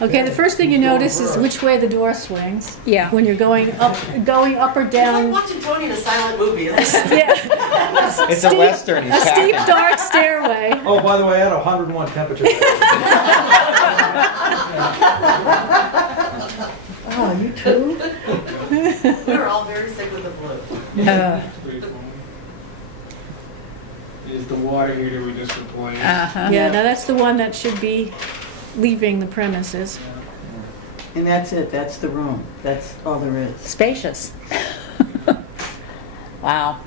Okay, the first thing you notice is which way the door swings. Yeah. When you're going up or It's like down. watching Tony in a silent movie. isn't it? Yeah. It's a Western, he's A steep, packing. dark stairway. Oh, by the way, I had 101 temperature. Oh, you too? We were all very sick with the flu. Is the water heater we just replaced. Uh-huh. Yeah, now that's the one that should be leaving the premises. And that's it. That's the room. That's all there is. Spacious. Wow.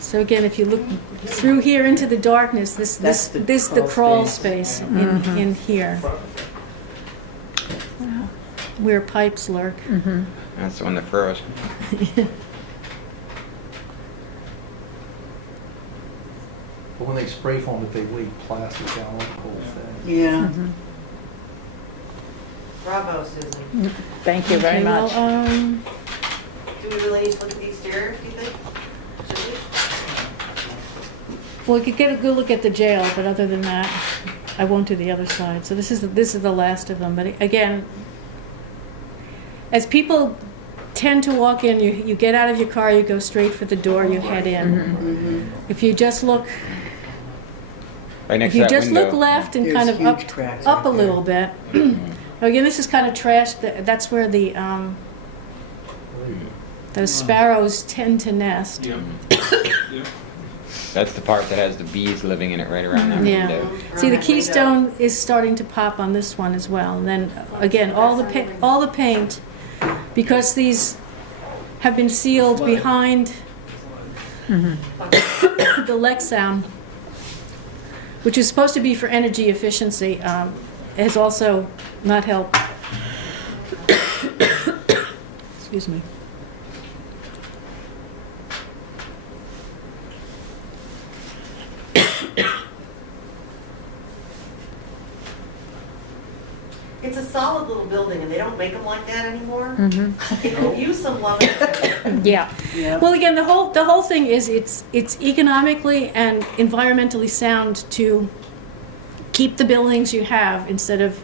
So again, if you look through here into the darkness, this That's the the crawl crawl space in here, where pipes lurk. That's the one that froze. But when they spray foam it, they laid plastic down on the whole thing. Yeah. Bravo, Susan. Thank you very Okay, well, much. Do we really need to look at the exterior, do you think? Should we? well, we could get a good look at the jail, but other than that, I won't do the other side. So this is the last of them. But again, as people tend to walk in, you get out of your car, you go straight for the door, you head in. If you just look, Right next if you to that just look window. left and There's kind of huge cracks up a right there. little bit. Again, this is kind of trash. That's where the those sparrows tend to nest. Yep. Yep. That's the part that has the bees living in it right around that Yeah. window. See, the Right, keystone is starting to pop on this one as well. And then again, all the paint, because these have been sealed behind the Lexan, which is supposed to be for energy efficiency, has also not helped. Excuse me. It's a solid little building, and they don't make them like that anymore. They could use some love. Yeah. Yeah. Well, again, the whole thing is it's economically and environmentally sound to keep the buildings you have instead of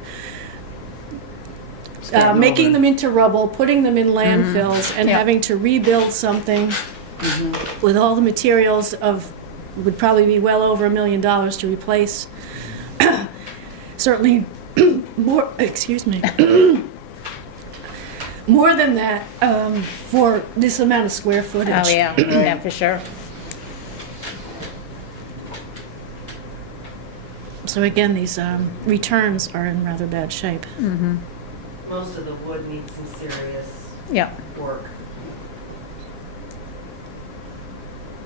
making them into rubble, putting them in landfills, and Yeah. having to rebuild something with all the materials would probably be well over $1 million to replace. Certainly more. Excuse me. More than that for this amount of square footage. Oh, yeah. Yeah, for sure. So again, these returns are in rather bad shape. Most of the wood needs some serious Yeah. work.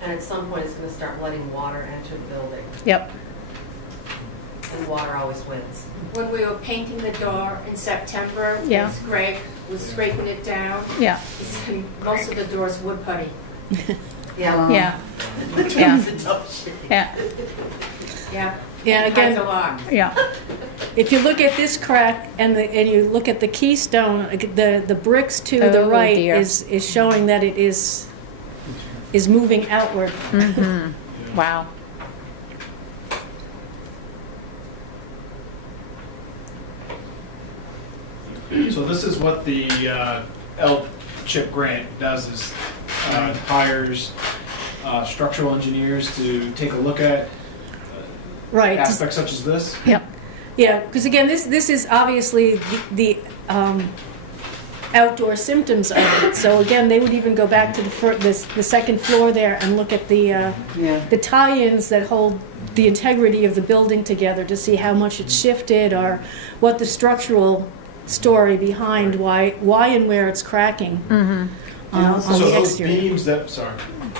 And at some point, it's gonna start letting water enter the building, Yep. and water always wins. When we were painting the door in September Yeah. with Greg, was scraping it down. Yeah, He said most of the doors wood putty. Yeah. yeah, It's Yeah. a dumb shit. yeah, Yeah. Yeah, again- Quite a lot. yeah. If you look at this crack and you look at the keystone, the bricks to the Oh, right dear. is showing that it is moving outward. Wow. So this is what the L-CHIP grant does, is hires structural engineers to take a look at Right. aspects such as this. Yep. Yeah, because again, this is obviously the outdoor symptoms of it. So again, they would even go back to the second floor there and look at Yeah. the tie-ins that hold the integrity of the building together to see how much it's shifted or what the structural story behind why and where it's cracking on So the those exterior. beams that, sorry,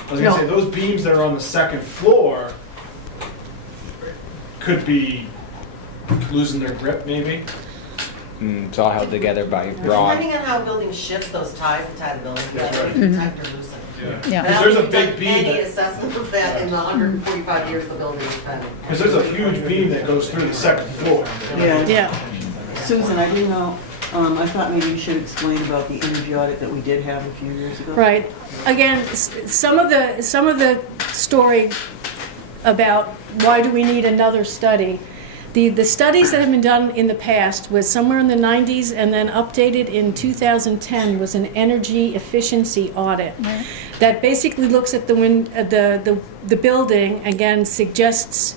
I was gonna say, those beams that are on the second floor could be losing their grip, maybe? It's all held together by rod. Depending on how a building shifts those ties to tie the building That's together, right. it can tighten or loosen. Yeah. Yeah. Because there's a I don't think big we've done beam any that, assessment of that in the 145 years the building has been. because there's a huge beam that goes through the second floor. Yeah. Yeah. Susan, I didn't know, I thought maybe you should explain about the energy audit that we did have a few years ago. Right. Again, some of the story about why do we need another study. The studies that have been done in the past was somewhere in the 90s and then updated in 2010 was an energy efficiency audit that basically looks at the building, again suggests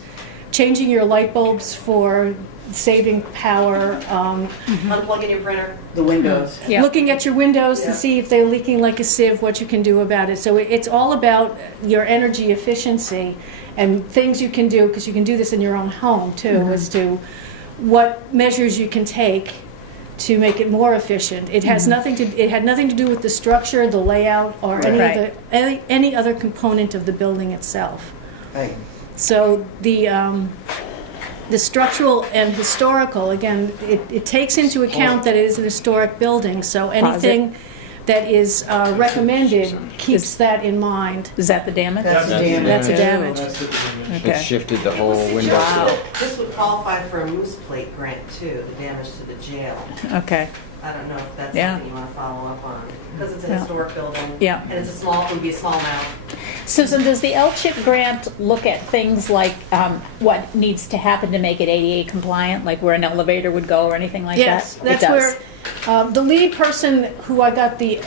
changing your light bulbs for saving power, Unplugging your printer. The windows. Yeah. looking at your windows Yeah. to see if they're leaking like a sieve, what you can do about it. So it's all about your energy efficiency and things you can do, because you can do this in your own home too, as to what measures you can take to make it more efficient. It has it had nothing to do with the structure, the layout, or any other component of the building itself. Right. So the structural and historical, again, it takes into account that it is an historic building, so anything that is recommended keeps that in mind. Is that the damage? That's That's damage. That's a Oh. damage. That's the damage. Okay. It shifted the whole It was window. suggested that this would qualify for a moose plate grant too, the damage to the jail. Okay, I don't know if that's Yeah. something you want to follow up on, because it's a Yeah. historic building. Yeah. And it's it would be a small amount. Susan, does the L-CHIP grant look at things like what needs to happen to make it ADA compliant, like where an elevator would go or anything like Yes, that? It that's does. where, the lead person who I got the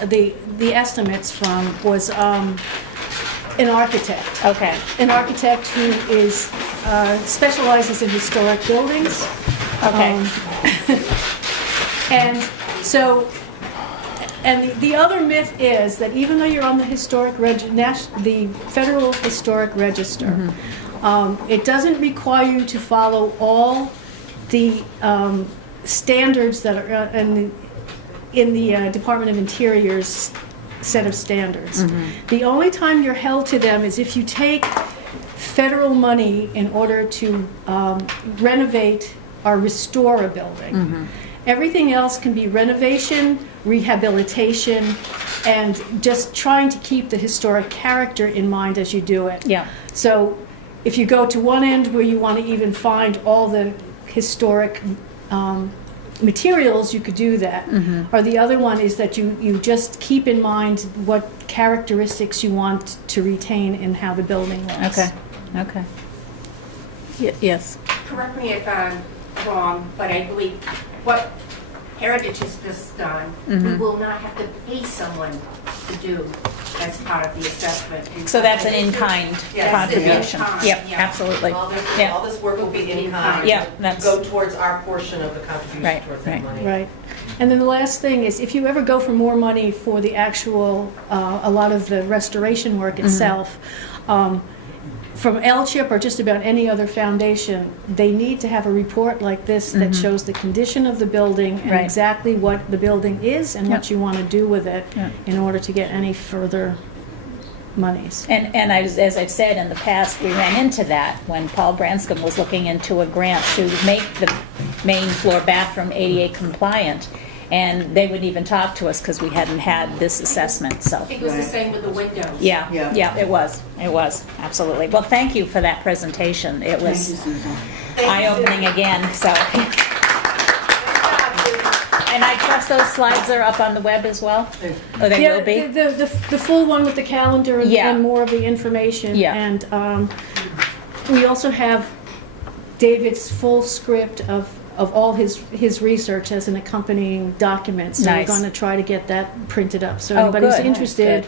estimates from was an architect. Okay, An architect who is, specializes in historic buildings. okay, And so, and the other myth is that even though you're on the the Federal Historic Register, it doesn't require you to follow all the standards that are in the Department of Interior's set of standards. The only time you're held to them is if you take federal money in order to renovate or restore a building. Everything else can be renovation, rehabilitation, and just trying to keep the historic character in mind as you do it. yeah, So if you go to one end where you want to even find all the historic materials, you could do that. Or the other one is that you just keep in mind what characteristics you want to retain in how the building looks. okay, okay. Yes, Correct me if I'm wrong, but I believe what Heritage has just done, we will not have to pay someone to do as part of the assessment. so that's an in-kind Yes, contribution. in-kind, Yep, yeah. absolutely. All Yeah, this work will be in kind. Yeah, that's- Go towards our portion of the contribution Right, towards that right. money. Right. And then the last thing is, if you ever go for more money for the actual, a lot of the restoration work itself, from L-CHIP or just about any other foundation, they need to have a report like this that shows the condition of the building and Right. exactly what the building is and what Yep. you want to do with it Yep. in order to get any further monies. and as I've said in the past, we ran into that when Paul Branscombe was looking into a grant to make the main floor bathroom ADA compliant. and they wouldn't even talk to us because we hadn't had this assessment, so. I think it was the same with the windows. Yeah, Yeah. yeah, it was, absolutely. Well, thank you for that presentation. It Thank you, was Susan. Thank you, eye-opening Susan. again, so. Good job, Susan. And I trust those slides are up on the web as well? Or they Yeah, will be? the full one with the calendar and Yeah. and more of the information. Yeah. And we also have David's full script of all his research as an accompanying document. So we're Nice. going to try to get that printed up. So Oh, anybody who's good. interested,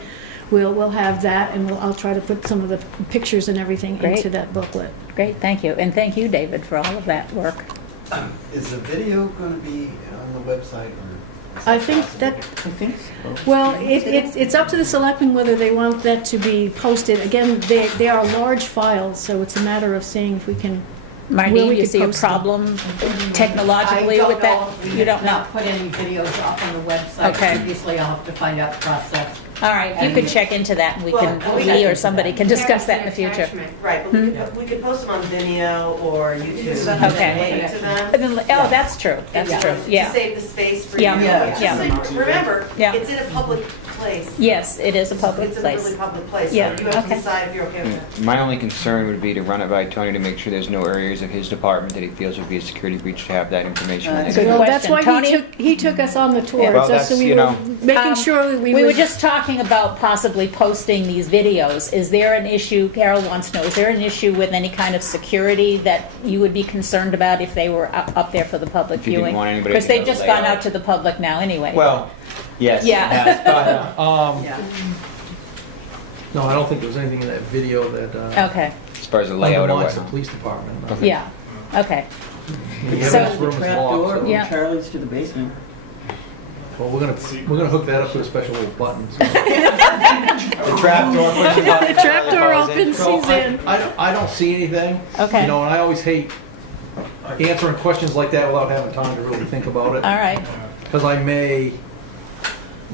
we'll have that, and I'll try to put some of the pictures and everything Great. into that booklet. Great, thank you. And thank you, David, for all of that work. Is the video going to be on the website or? I think that, I think so. well, it's up to the selectmen whether they want that to be posted. Again, they are large files, so it's a matter of seeing if we can. Marty, Where we you could see a post them. problem technologically with that? You don't know? not put any videos up on the website Okay. previously. I'll have to find out the process. All right, if you could check into that, and we Well, can, we we or can- somebody can discuss that in the future. Attachment. Right, but we could post them on Vimeo or YouTube. and Okay. then link to them. And then- Oh, that's true, that's Yeah. true, To yeah. save the space for Yeah, you. yeah, Just yeah. so- Remember, Yeah. it's in a public place. Yes, it is a public It's in a place. really public place, so Yeah, you have to okay. decide if you're okay with that. My only concern would be to run it by Tony to make sure there's no areas of his department that he feels would be a security breach to have that information. on Good it. Well, that's question. why Tony? he took us on the tour, Well, just so that's, we you were know- making sure We were just talking about possibly posting these videos. Is there an issue, Carol wants to know, is there an issue with any kind of security that you would be concerned about if they were up there for the public If you didn't viewing? want anybody Because to they've know just the gone layout. out to the public now anyway. Well, yes. Yeah. yes, but, Yeah. No, I don't think there was anything in that video that Okay, as far as the layout or undermines the what. police department. Okay. yeah, okay. The So- evidence room is Trap locked, door so- from Yeah. Charlie's to the basement. Well, we're gonna hook that up with a special little button. so- The trap door. The trapdoor opens, So he's in. I don't see anything. Okay. You know, and I always hate answering questions like that without having time to really think about it. All right, Because I may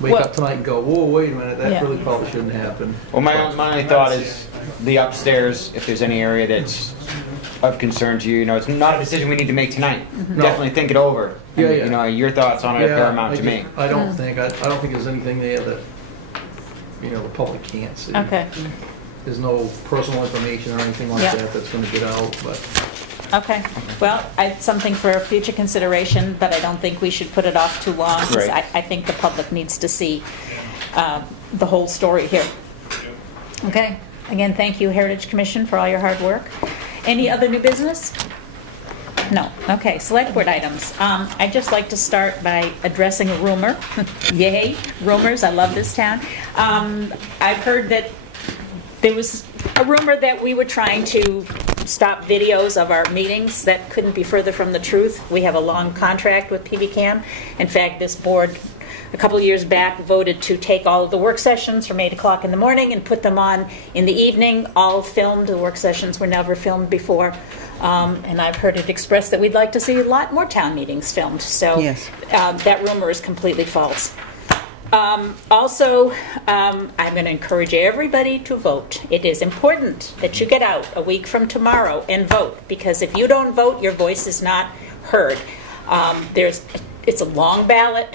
wake Well- up tonight and go, whoa, wait a minute, Yeah. that really probably shouldn't happen. Well, my only thought is the upstairs, if there's any area that's of concern to you, you know, it's not a decision we need to make tonight. No. Definitely think it over. Yeah, And, yeah. You know, your thoughts on it are Yeah, paramount to me. I don't think there's anything there that, you know, the public can't see. okay, There's no personal information or anything like Yeah. that that's gonna get out, but okay. Well, it's something for future consideration, but I don't think we should put it off too long. 'Cause Right. I think the public needs to see the whole story here. Okay, again, thank you, Heritage Commission, for all your hard work. Any other new business? No, okay, select board items. I'd just like to start by addressing a rumor. Yay, rumors, I love this town. I've heard that there was a rumor that we were trying to stop videos of our meetings. That couldn't be further from the truth. We have a long contract with PBCAM. In fact, this board, a couple of years back, voted to take all of the work sessions from 8 o'clock in the morning and put them on in the evening, all filmed. The work sessions were never filmed before. And I've heard it expressed that we'd like to see a lot more town meetings filmed. So Yes. that rumor is completely false. Also, I'm going to encourage everybody to vote. It is important that you get out a week from tomorrow and vote, because if you don't vote, your voice is not heard. It's a long ballot.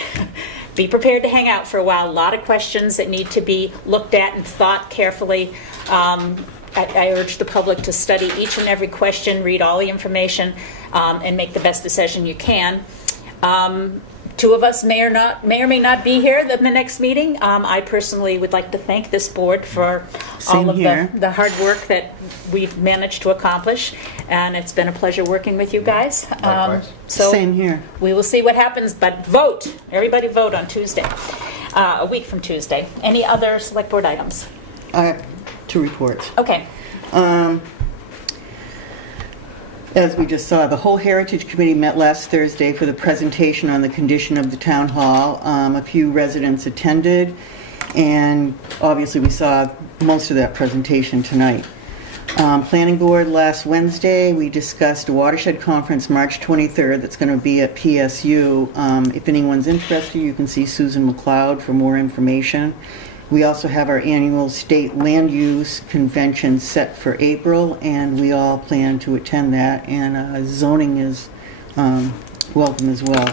Be prepared to hang out for a while. A lot of questions that need to be looked at and thought carefully. I urge the public to study each and every question, read all the information, and make the best decision you can. Two of us may or may not be here at the next meeting. I personally would like to thank this board for Same all of here. the hard work that we've managed to accomplish, and it's been a pleasure working with you guys. Likewise. So Same here. we will see what happens, but vote. Everybody vote on Tuesday, a week from Tuesday. Any other select board items? I have 2 reports. Okay. As we just saw, the whole Heritage Committee met last Thursday for the presentation on the condition of the town hall. A few residents attended, and obviously we saw most of that presentation tonight. Planning Board last Wednesday, we discussed a watershed conference March 23rd that's going to be at PSU. If anyone's interested, you can see Susan McLeod for more information. We also have our annual state land use convention set for April, and we all plan to attend that, and zoning is welcome as well.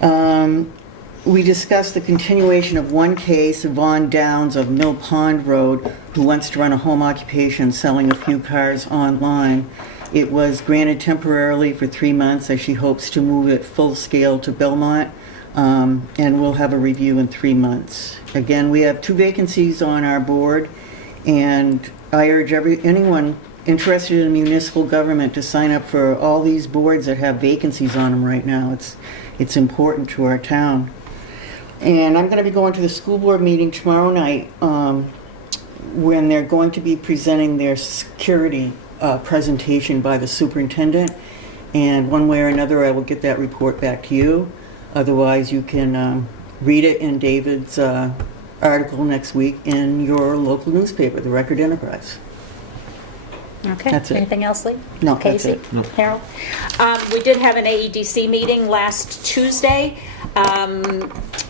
We discussed the continuation of one case, Vaughn Downs of Mill Pond Road, who wants to run a home occupation selling a few cars online. It was granted temporarily for 3 months as she hopes to move it full scale to Belmont, and we'll have a review in 3 months. Again, we have 2 vacancies on our board, and I urge anyone interested in municipal government to sign up for all these boards that have vacancies on them right now. It's important to our town. And I'm going to be going to the school board meeting tomorrow night when they're going to be presenting their security presentation by the superintendent. And one way or another, I will get that report back to you. Otherwise, you can read it in David's article next week in your local newspaper, the Record Enterprise. Okay. That's it. Anything else, Lee? No, that's Casey? it. No. Harold? We did have an AEDC meeting last Tuesday.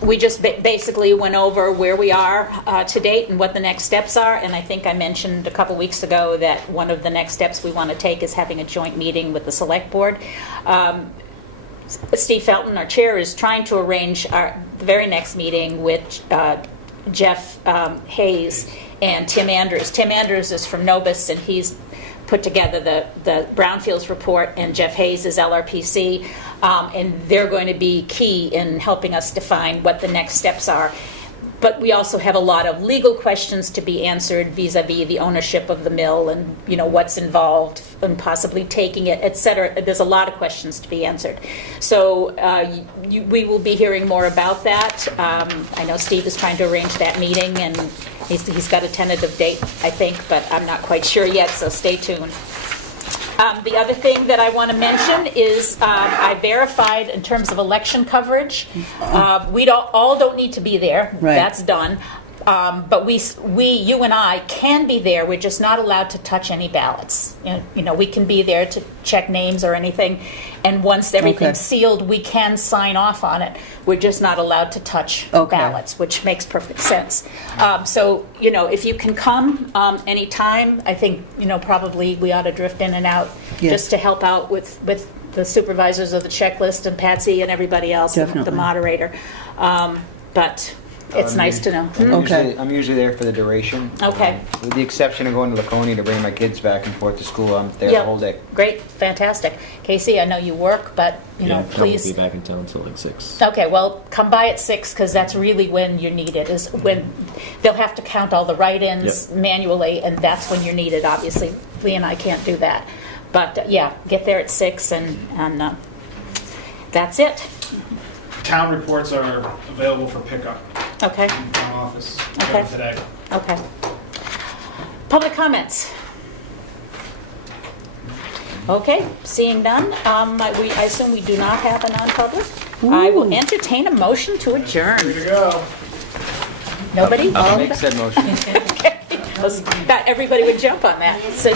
We just basically went over where we are to date and what the next steps are. And I think I mentioned a couple weeks ago that one of the next steps we want to take is having a joint meeting with the Select Board. Steve Felton, our chair, is trying to arrange the very next meeting with Jeff Hayes and Tim Andrews. Tim Andrews is from Novus, and he's put together the Brownfields report, and Jeff Hayes is LRPC, and they're going to be key in helping us define what the next steps are. But we also have a lot of legal questions to be answered vis-a-vis the ownership of the mill and, you know, what's involved and possibly taking it, et cetera. There's a lot of questions to be answered. So we will be hearing more about that. I know Steve is trying to arrange that meeting, and he's got a tentative date, I think, but I'm not quite sure yet, so stay tuned. The other thing that I want to mention is I verified in terms of election coverage. We all don't need to be there. Right. That's done. But you and I can be there. We're just not allowed to touch any ballots. You know, we can be there to check names or anything. And once everything's sealed, we can sign off on it. We're just not allowed to touch ballots, which makes perfect sense. So, you know, if you can come anytime, I think, you know, probably we ought to drift in and out just to help out with the supervisors of the checklist and Patsy and everybody else, the moderator. But it's nice to know. I'm usually there for the duration. Okay. With the exception of going to Laconia to bring my kids back and forth to school, I'm there the whole day. Great, fantastic. Casey, I know you work, but, you know, please. I won't be back in town until like 6. Okay, well, come by at 6, because that's really when you're needed, is when they'll have to count all the write-ins manually, and that's when you're needed, obviously. Lee and I can't do that. But, yeah, get there at 6, and that's it. Town reports are available for pickup Okay, in the town office Okay. today. okay. Public comments? Okay, seeing none, I assume we do not have a non-public? I will entertain a motion to adjourn. Here we go. Nobody? I'll make said motion. Okay. I thought everybody would jump on that. So